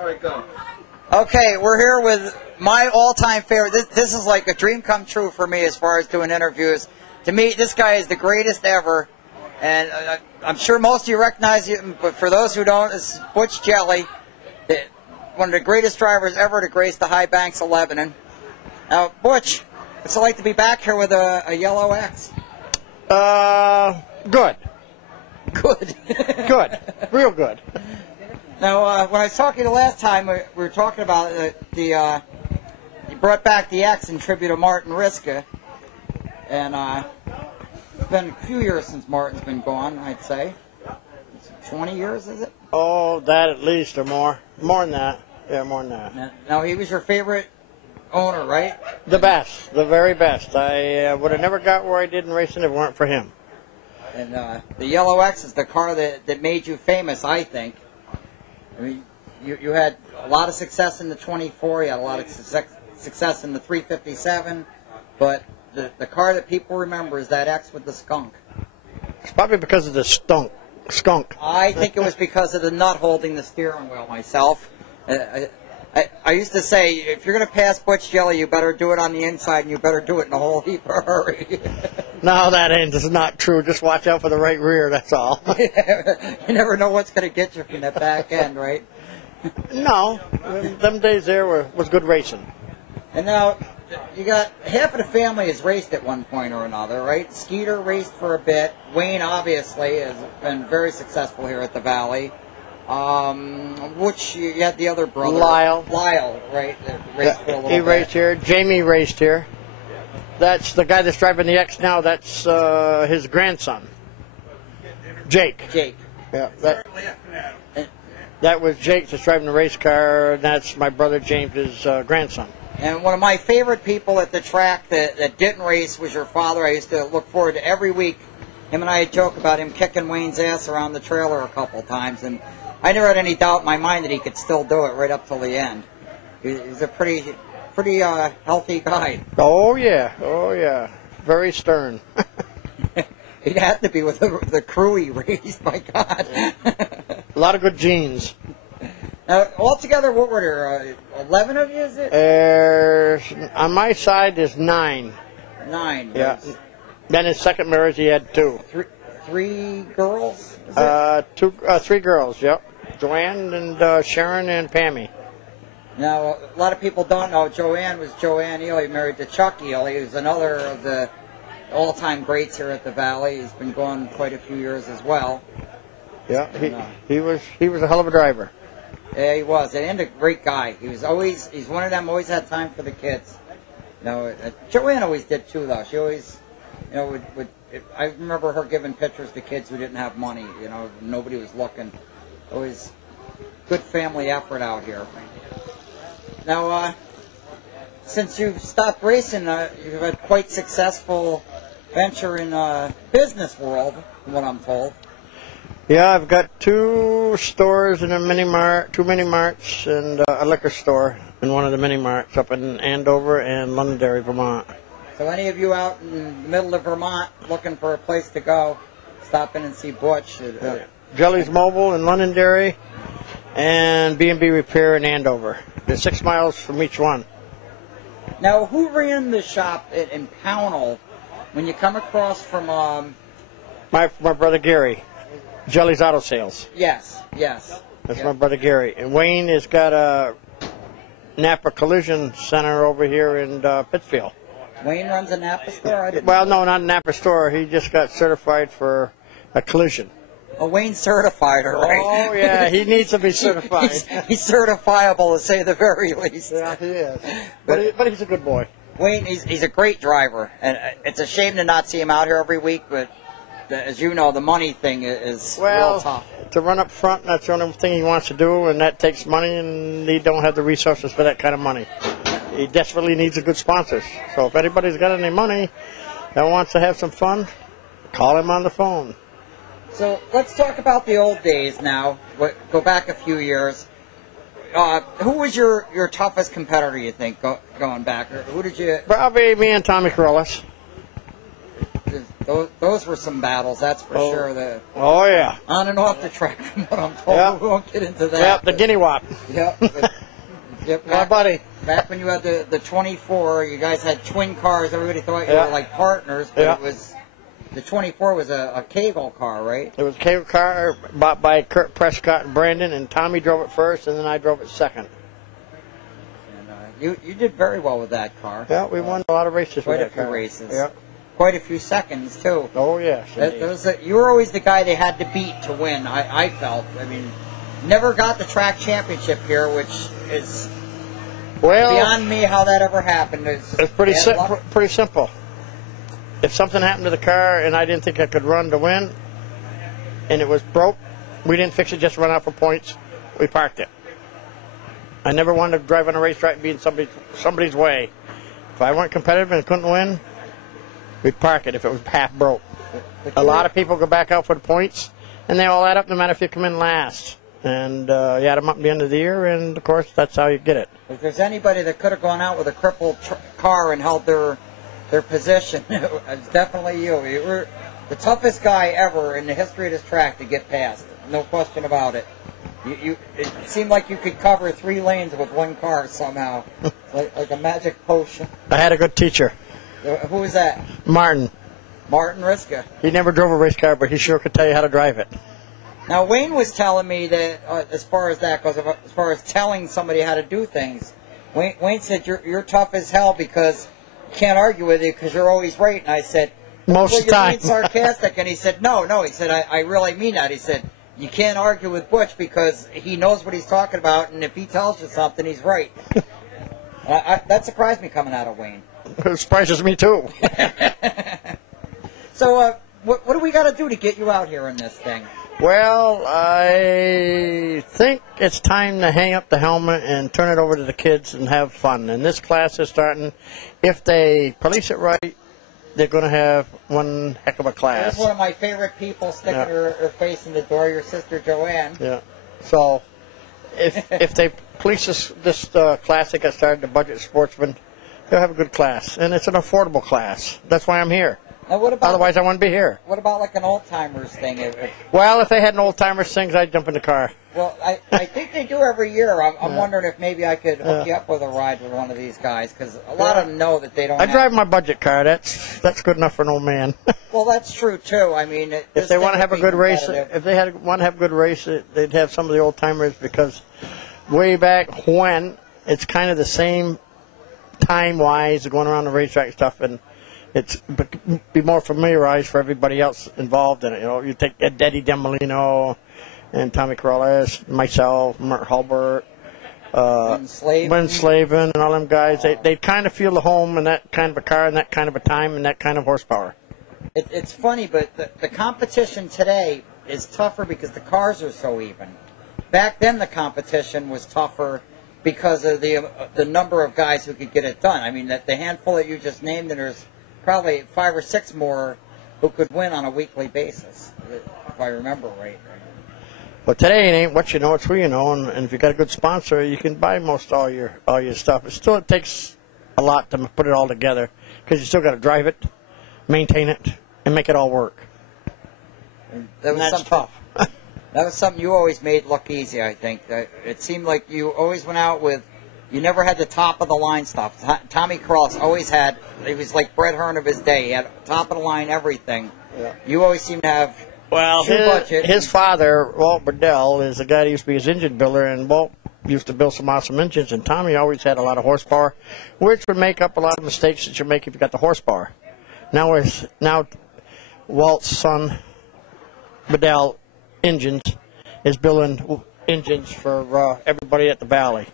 All right, go. Okay, we're here with my all-time favorite. This is like a dream come true for me as far as doing interviews. To me, this guy is the greatest ever, and I'm sure most of you recognize him, but for those who don't, this is Butch Jelley, one of the greatest drivers ever to grace the high banks of Lebanon. Now, Butch, what's it like to be back here with a yellow X? Good. Good. Good. Real good. Now, when I was talking to you last time, we were talking about you brought back the X in tribute to Martin Riska, and it's been a few years since Martin's been gone, I'd say. 20 years, is it? Oh, that at least or more. More than that. Yeah, more than that. Now, he was your favorite owner, right? The best. The very best. I would have never got where I did in racing if it weren't for him. And the Yellow X is the car that made you famous, I think. I mean, you had a lot of success in the 24, you had a lot of success in the 357, but the car that people remember is that X with the skunk. It's probably because of the skunk. I think it was because of the nut holding the steering wheel myself. I used to say, if you're going to pass Butch Jelley, you better do it on the inside, and you better do it in a whole heap of hurry. No, that is not true. Just watch out for the right rear, that's all. You never know what's going to get you from that back end, right? No, them days there was good racing. And now, you got half of the family has raced at one point or another, right? Skeeter raced for a bit. Wayne, obviously, has been very successful here at the Valley. Which you had the other brother, Lyle, right? That raced for a little he bit. raced here. Jamie raced here. That's the guy that's driving the X now. That's his grandson, Jake. Yeah, that was Jake that's driving the race car. And that's my brother James's grandson. And one of my favorite people at the track that didn't race was your father. I used to look forward to every week. Him and I had joked about him kicking Wayne's ass around the trailer a couple times, and I never had any doubt in my mind that he could still do it right up till the end. He's a pretty healthy guy. Oh yeah, very stern. He'd have to be with the crew he raced. My God, a lot of good genes. Now, altogether, what were there? 11 of you? Is it? On my side, there's 9. 9. Yeah. Then his second marriage, he had 2. Three girls? Three girls. Yep. Joanne and Sharon and Pammy. Now, a lot of people don't know Joanne was Joanne Ely, married to Chuck Ely, who's another of the all-time greats here at the Valley. He's been gone quite a few years as well. Yeah, he was a hell of a driver. Yeah, he was, and a great guy. He's one of them. Always had time for the kids. Joanne always did too, though. She always, I remember her giving pictures to kids who didn't have money. Nobody was looking. Always good family effort out here. Now, since you've stopped racing, you've had quite successful venture in business world, from what I'm told. Yeah, I've got 2 stores and two mini marts, and a liquor store in one of the mini marts up in Andover and Londonderry, Vermont. So any of you out in the middle of Vermont looking for a place to go, stop in and see Butch. Jelley's Mobile in Londonderry and B&B Repair in Andover. They're 6 miles from each one. Now, who ran the shop in Pownell when you come across from... My brother Gary. Jelley's Auto Sales. Yes. That's my brother Gary. And Wayne has got a Napa Collision Center over here in Pittsfield. Wayne runs a Napa store? Well, no, not a Napa store. He just got certified for a collision. Oh, Wayne's certified, all right. Oh, yeah, he needs to be certified. He's certifiable, to say the very least. Yeah, he is. But he's a good boy. Wayne, he's a great driver. And it's a shame to not see him out here every week, but... as you know, the money thing is real tough. To run up front, that's the only thing he wants to do, and that takes money, and he don't have the resources for that kind of money. He desperately needs a good sponsor. So if anybody's got any money that wants to have some fun, call him on the phone. So let's talk about the old days now. Go back a few years. Who was your toughest competitor, you think, going back? Or who did you... Probably me and Tommy Corellis. those were some battles, that's for sure. Oh, yeah. On and off the track, from what I'm told. Yep. We won't get into that. Yep, the guinea wop. Yep. Yep. My buddy. Back when you had the 24, you guys had twin cars. Everybody thought you were like partners, but it was the 24 was a Kegel car, right? It was a Kegel car bought by Kurt Prescott and Brandon, and Tommy drove it first, and then I drove it second. And you did very well with that car. Yeah, we won a lot of races with that car. Quite a few races. Yeah. Quite a few seconds, too. Oh, yes. You were always the guy they had to beat to win, I felt. I mean, never got the track championship here, which is beyond me how that ever happened. It's pretty simple. If something happened to the car and I didn't think I could run to win, and it was broke, we didn't fix it just to run out for points. We parked it. I never wanted to drive on a racetrack and be in somebody's way. If I weren't competitive and couldn't win, we'd park it if it was half broke. A lot of people go back out for the points, and they all add up no matter if you come in last. And you add them up at the end of the year, and, of course, that's how you get it. If there's anybody that could have gone out with a crippled car and held their position, it's definitely you. You were the toughest guy ever in the history of this track to get past. No question about it. It seemed like you could cover 3 lanes with one car somehow, like a magic potion. I had a good teacher. Who was that? Martin Riska. He never drove a race car, but he sure could tell you how to drive it. Now, Wayne was telling me that as far as that goes, as far as telling somebody how to do things, Wayne said you're tough as hell because you can't argue with you because you're always right. And I said, most of the time. You're being sarcastic. And he said, no. He said, I really mean that. He said, you can't argue with Butch because he knows what he's talking about, and if he tells you something, he's right. That surprised me coming out of Wayne. It surprises me, too. So, what do we got to do to get you out here in this thing? Well, I think it's time to hang up the helmet and turn it over to the kids and have fun. And this class is starting. If they police it right, they're going to have one heck of a class. There's one of my favorite people sticking her face in the door, your sister Joanne. Yeah. So, if they police this class that got started, the Budget Sportsman, they'll have a good class. And it's an affordable class. That's why I'm here. Now, what about, otherwise, I wouldn't be here. What about like an old-timers thing? Well, if they had an old-timers thing, I'd jump in the car. Well, I think they do every year. I'm wondering if maybe I could hook you up with a ride with one of these guys, because a lot of them know that they don't. I drive my budget car. That's good enough for an old man. Well, that's true too. I mean, if they want to have a good race, they'd have some of the old-timers, because way back when, it's kind of the same time-wise going around the racetrack stuff, and it's be more familiarized for everybody else involved in it. You know, you take Eddie Demolino and Tommy Corrales, myself, Mert Hulbert, Win Slavin, and all them guys. They kind of feel the home in that kind of a car, and that kind of a time, and that kind of horsepower. It's funny, but the competition today is tougher because the cars are so even. Back then, the competition was tougher because of the number of guys who could get it done. I mean, the handful that you just named, and there's probably 5 or 6 more who could win on a weekly basis, if I remember right. But today it ain't what you know, it's who you know, and if you got a good sponsor, you can buy most all your stuff. It takes a lot to put it all together, because you still got to drive it, maintain it, and make it all work. And that's tough. That was something you always made look easy, I think. It seemed like you always went out with. You never had the top-of-the-line stuff. Tommy Cross always had, he was like Brett Hearn of his day. He had top-of-the-line everything. Yeah. You always seem to have his father, Walt Burdell, is the guy that used to be his engine builder, and Walt used to build some awesome engines, and Tommy always had a lot of horsepower, which would make up a lot of mistakes that you make if you got the horsepower. Now Walt's son, Burdell Engines, is building engines for everybody at the Valley.